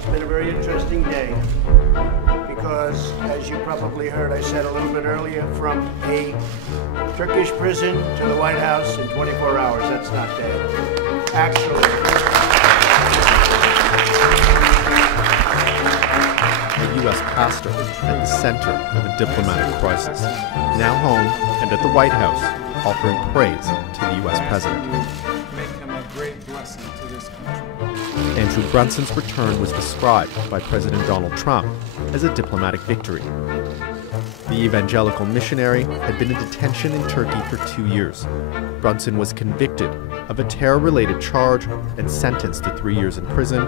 it's been a very interesting day because, as you probably heard, I said a little bit earlier, from a Turkish prison to the White House in 24 hours. That's not bad. Actually, a U.S. pastor at the center of a diplomatic crisis, now home and at the White House, offering praise to the U.S. president. Make him a great blessing to this country. Andrew Brunson's return was described by President Donald Trump as a diplomatic victory. The evangelical missionary had been in detention in Turkey for 2 years. Brunson was convicted of a terror-related charge and sentenced to 3 years in prison,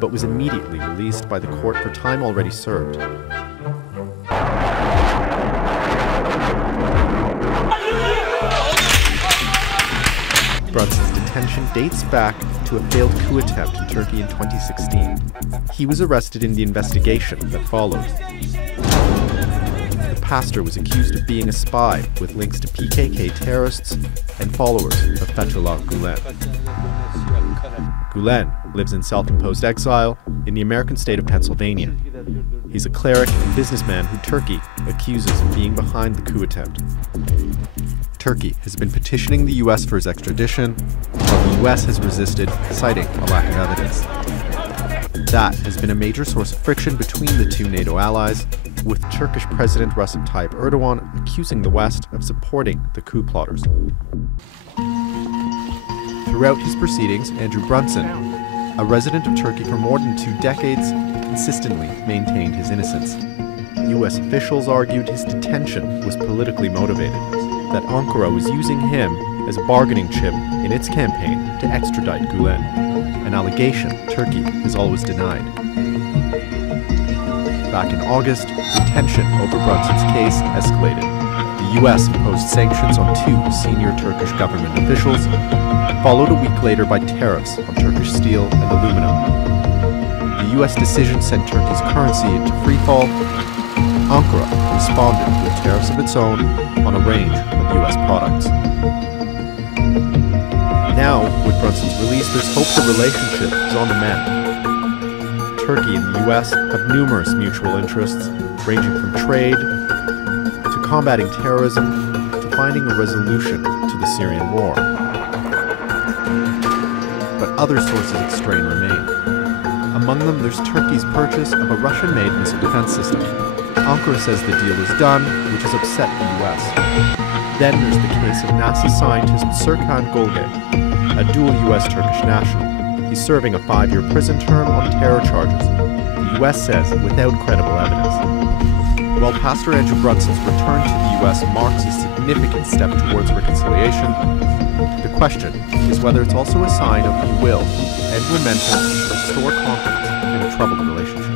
but was immediately released by the court for time already served. Brunson's detention dates back to a failed coup attempt in Turkey in 2016. He was arrested in the investigation that followed. The pastor was accused of being a spy with links to PKK terrorists and followers of Fethullah Gulen. Gulen lives in self-imposed exile in the American state of Pennsylvania. He's a cleric and businessman who Turkey accuses of being behind the coup attempt. Turkey has been petitioning the U.S. for his extradition, while the U.S. has resisted, citing a lack of evidence. That has been a major source of friction between the two NATO allies, with Turkish President Recep Tayyip Erdogan accusing the West of supporting the coup plotters. Throughout his proceedings, Andrew Brunson, a resident of Turkey for more than 2 decades, consistently maintained his innocence. U.S. officials argued his detention was politically motivated, that Ankara was using him as a bargaining chip in its campaign to extradite Gulen, an allegation Turkey has always denied. Back in August, the tension over Brunson's case escalated. The U.S. imposed sanctions on 2 senior Turkish government officials, followed a week later by tariffs on Turkish steel and aluminum. The U.S. decision sent Turkey's currency into freefall. Ankara responded with tariffs of its own on a range of U.S. products. Now, with Brunson's release, there's hope the relationship is on the mend. Turkey and the U.S. have numerous mutual interests, ranging from trade to combating terrorism to finding a resolution to the Syrian war. But other sources of strain remain. Among them, there's Turkey's purchase of a Russian-made missile defense system. Ankara says the deal is done, which has upset the U.S. Then there's the case of NASA scientist Serkan Golge, a dual U.S.-Turkish national. He's serving a 5-year prison term on terror charges, the U.S. says without credible evidence. While Pastor Andrew Brunson's return to the U.S. marks a significant step towards reconciliation, the question is whether it's also a sign of, if you will, and momentum to restore confidence in a troubled relationship.